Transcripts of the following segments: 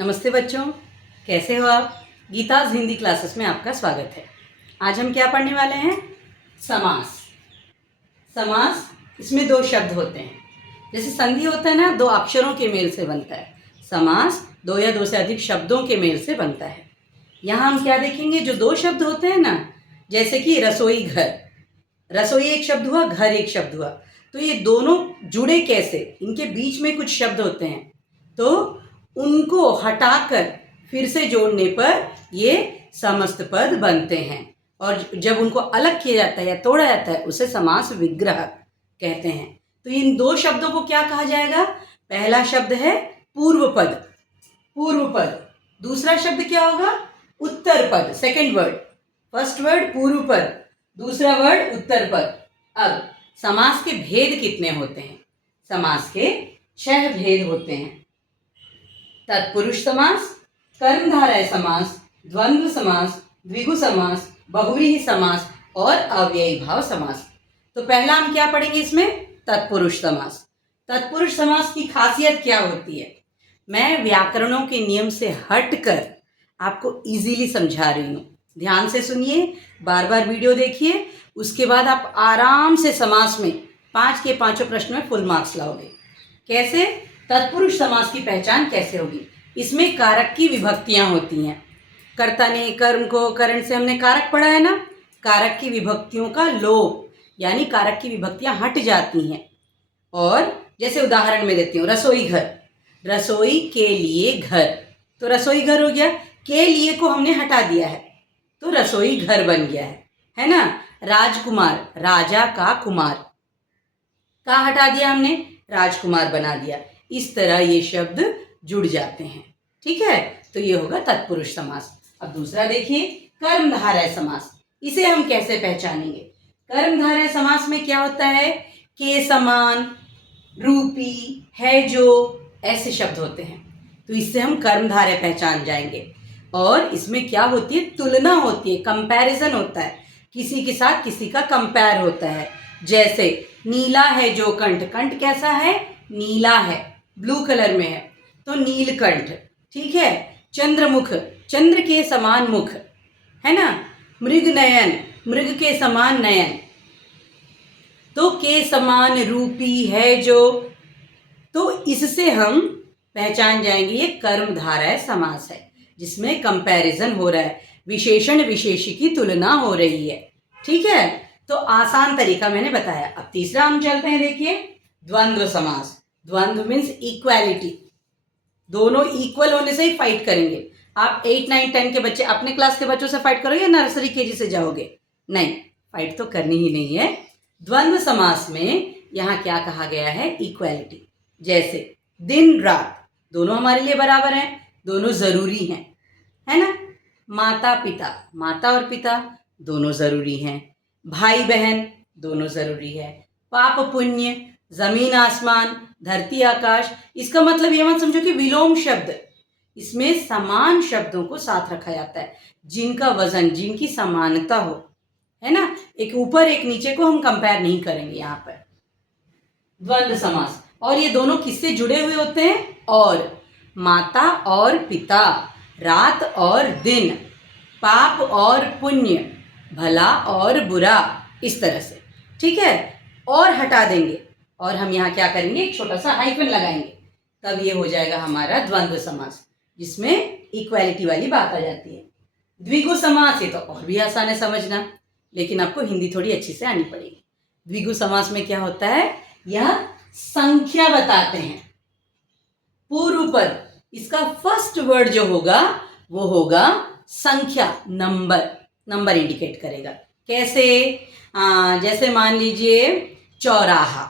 नमस्ते बच्चों, कैसे हो आप। गीताज हिंदी क्लासेस में आपका स्वागत है। आज हम क्या पढ़ने वाले हैं? समास। समास, इसमें दो शब्द होते हैं। जैसे संधि होता है ना, दो अक्षरों के मेल से बनता है। समास दो या दो से अधिक शब्दों के मेल से बनता है। यहाँ हम क्या देखेंगे, जो दो शब्द होते हैं ना, जैसे कि रसोई घर, रसोई एक शब्द हुआ, घर एक शब्द हुआ, तो ये दोनों जुड़े कैसे? इनके बीच में कुछ शब्द होते हैं, तो उनको हटाकर फिर से जोड़ने पर ये समस्त पद बनते हैं। और जब उनको अलग किया जाता है या तोड़ा जाता है, उसे समास विग्रह कहते हैं। तो इन दो शब्दों को क्या कहा जाएगा? पहला शब्द है पूर्व पद, पूर्व पद। दूसरा शब्द क्या होगा? उत्तर पद, सेकंड वर्ड। फर्स्ट वर्ड पूर्व पद, दूसरा वर्ड उत्तर पद। अब समास के भेद कितने होते हैं? समास के 6 भेद होते हैं। तत्पुरुष समास, कर्मधारय समास, द्वंद्व समास, द्विगु समास, बहुव्रीहि समास और अव्ययी भाव समास। तो पहला हम क्या पढ़ेंगे इसमें? तत्पुरुष समास। तत्पुरुष समास की खासियत क्या होती है? मैं व्याकरणों के नियम से हटकर आपको इजीली समझा रही हूँ। ध्यान से सुनिए, बार बार वीडियो देखिए, उसके बाद आप आराम से समास में 5 के 5 प्रश्न में फुल मार्क्स लाओगे। कैसे? तत्पुरुष समास की पहचान कैसे होगी? इसमें कारक की विभक्तियां होती हैं। कर्ता ने कर्म को, करण से हमने कारक पढ़ा है ना, कारक की विभक्तियों का लोप, यानी कारक की विभक्तियां हट जाती हैं। और जैसे उदाहरण में देती हूँ, रसोई घर, रसोई के लिए घर, तो रसोई घर हो गया। के लिए को हमने हटा दिया है तो रसोई घर बन गया है ना। राजकुमार, राजा का कुमार, का हटा दिया हमने, राजकुमार बना दिया। इस तरह ये शब्द जुड़ जाते हैं। ठीक है, तो ये होगा तत्पुरुष समास। अब दूसरा देखिए, कर्मधारय समास। इसे हम कैसे पहचानेंगे? कर्मधारय समास में क्या होता है? के समान, रूपी, है जो, ऐसे शब्द होते हैं, तो इससे हम कर्मधारय पहचान जाएंगे। और इसमें क्या होती है? तुलना होती है, कंपैरिजन होता है, किसी के साथ किसी का कंपेयर होता है। जैसे नीला है जो कंठ, कंठ कैसा है? नीला है, ब्लू कलर में है, तो नीलकंठ। ठीक है। चंद्रमुख, चंद्र के समान मुख, है ना। मृग नयन, मृग के समान नयन, तो के समान रूपी है जो, तो इससे हम पहचान जाएंगे ये कर्मधारय समास है, जिसमें कंपैरिजन हो रहा है, विशेषण विशेषी की तुलना हो रही है। ठीक है, तो आसान तरीका मैंने बताया। अब तीसरा हम चलते हैं, देखिए द्वंद्व समास। द्वंद्व मीन्स इक्वालिटी, दोनों इक्वल होने से ही फाइट करेंगे। आप 8, 9, 10 के बच्चे अपने क्लास के बच्चों से फाइट करोगे या नर्सरी केजी से जाओगे? नहीं, फाइट तो करनी ही नहीं है। द्वंद्व समास में यहाँ क्या कहा गया है? इक्वालिटी। जैसे दिन रात दोनों हमारे लिए बराबर हैं, दोनों जरूरी हैं, है ना। माता पिता, माता और पिता दोनों जरूरी हैं। भाई बहन दोनों जरूरी है। पाप पुण्य, जमीन आसमान, धरती आकाश, इसका मतलब ये मत समझो कि विलोम शब्द, इसमें समान शब्दों को साथ रखा जाता है, जिनका वजन, जिनकी समानता हो, है ना। एक ऊपर एक नीचे को हम कंपेयर नहीं करेंगे यहाँ पर। द्वंद्व समास, और ये दोनों किससे जुड़े हुए होते हैं? और माता और पिता, रात और दिन, पाप और पुण्य, भला और बुरा, इस तरह से। ठीक है, और हटा देंगे और हम यहाँ क्या करेंगे? एक छोटा सा हाइफन लगाएंगे, तब ये हो जाएगा हमारा द्वंद्व समास, जिसमें इक्वालिटी वाली बात आ जाती है। द्विगु समास, ये तो और भी आसान है समझना, लेकिन आपको हिंदी थोड़ी अच्छी से आनी पड़ेगी। द्विगु समास में क्या होता है? यह संख्या बताते हैं। पूर्व पद, इसका फर्स्ट वर्ड जो होगा वो होगा संख्या, नंबर, नंबर इंडिकेट करेगा। कैसे? जैसे मान लीजिए चौराहा,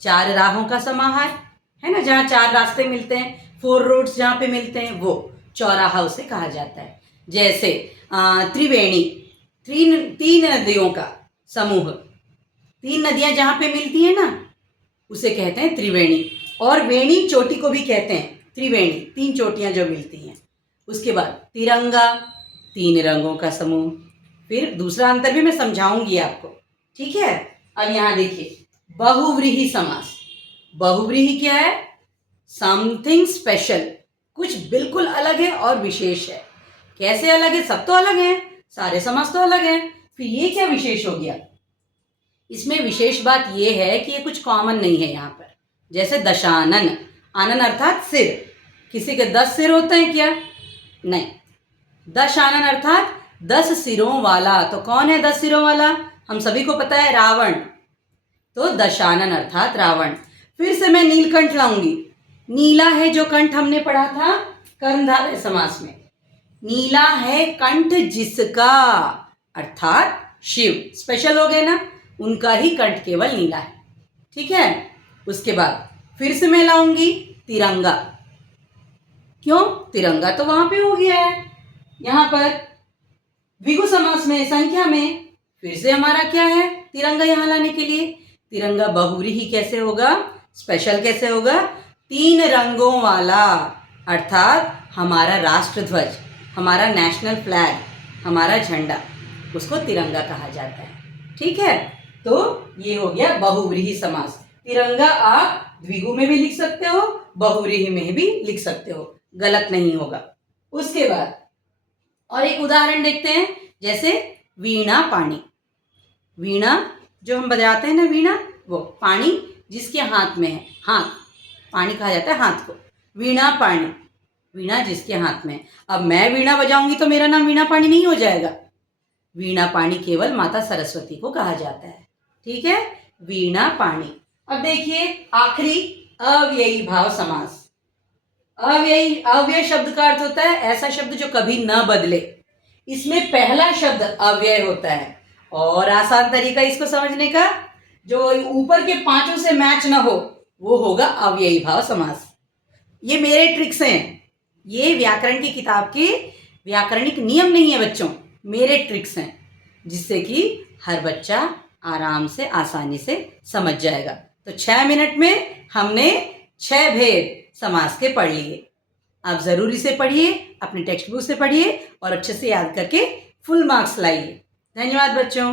4 राहों का समाहार, है ना, जहाँ 4 रास्ते मिलते हैं, 4 रोड्स जहाँ पे मिलते हैं, वो चौराहा उसे कहा जाता है। जैसे त्रिवेणी, 3 नदियों का समूह, 3 नदियाँ जहाँ पे मिलती हैं ना, उसे कहते हैं त्रिवेणी। और वेणी चोटी को भी कहते हैं त्रिवेणी, 3 चोटियाँ जो मिलती हैं। उसके बाद तिरंगा, 3 रंगों का समूह। फिर दूसरा अंतर भी मैं समझाऊंगी आपको। ठीक है, अब यहाँ देखिए बहुव्रीहि समास। बहुव्रीहि क्या है? समथिंग स्पेशल, कुछ बिल्कुल अलग है और विशेष है। कैसे अलग है? सब तो अलग हैं, सारे समास तो अलग हैं, फिर ये क्या विशेष हो गया? इसमें विशेष बात ये है कि ये कुछ कॉमन नहीं है यहाँ पर। जैसे दशानन, आनन अर्थात सिर, किसी के 10 सिर होते हैं क्या? नहीं। दशानन अर्थात 10 सिरों वाला। तो कौन है 10 सिरों वाला? हम सभी को पता है, रावण। तो दशानन अर्थात रावण। फिर से मैं नीलकंठ लाऊंगी। नीला है जो कंठ हमने पढ़ा था कर्मधारय समास में। नीला है कंठ जिसका, अर्थात शिव। स्पेशल हो गए ना, उनका ही कंठ केवल नीला है। ठीक है। उसके बाद फिर से मैं लाऊंगी तिरंगा। क्यों? तिरंगा तो वहां पे हो गया है। यहां पर द्विगु समास में, संख्या में, फिर से हमारा क्या है तिरंगा यहां लाने के लिए? तिरंगा बहुव्रीहि कैसे होगा? स्पेशल कैसे होगा? 3 रंगों वाला, अर्थात हमारा राष्ट्र ध्वज, हमारा नेशनल फ्लैग, हमारा झंडा, उसको तिरंगा कहा जाता है। ठीक है। तो ये हो गया बहुव्रीहि समास। तिरंगा आप द्विगु में भी लिख सकते हो, बहुव्रीहि में भी लिख सकते हो, गलत नहीं होगा। उसके बाद और एक उदाहरण देखते हैं, जैसे वीणा पाणी। वीणा जो हम बजाते हैं ना, वीणा, वो पाणी जिसके हाथ में है, हाथ, पाणी कहा जाता है हाथ को। वीणा पाणी, वीणा जिसके हाथ में है। अब मैं वीणा बजाऊंगी तो मेरा नाम वीणा पाणी नहीं हो जाएगा। वीणा पाणी केवल माता सरस्वती को कहा जाता है। ठीक है, वीणा पाणी। अब देखिए आखिरी अव्ययी भाव समास। अव्यय शब्द का अर्थ होता है ऐसा शब्द जो कभी न बदले। इसमें पहला शब्द अव्यय होता है, और आसान तरीका इसको समझने का, जो ऊपर के 5 से मैच ना हो, वो होगा अव्ययी भाव समास। ये मेरे ट्रिक्स हैं, ये व्याकरण की किताब के व्याकरणिक नियम नहीं है बच्चों, मेरे ट्रिक्स हैं, जिससे कि हर बच्चा आराम से आसानी से समझ जाएगा। तो 6 मिनट में हमने 6 भेद समास के पढ़ लिए। आप ज़रूरी से पढ़िए, अपने टेक्स्ट बुक से पढ़िए और अच्छे से याद करके फुल मार्क्स लाइए। धन्यवाद बच्चों।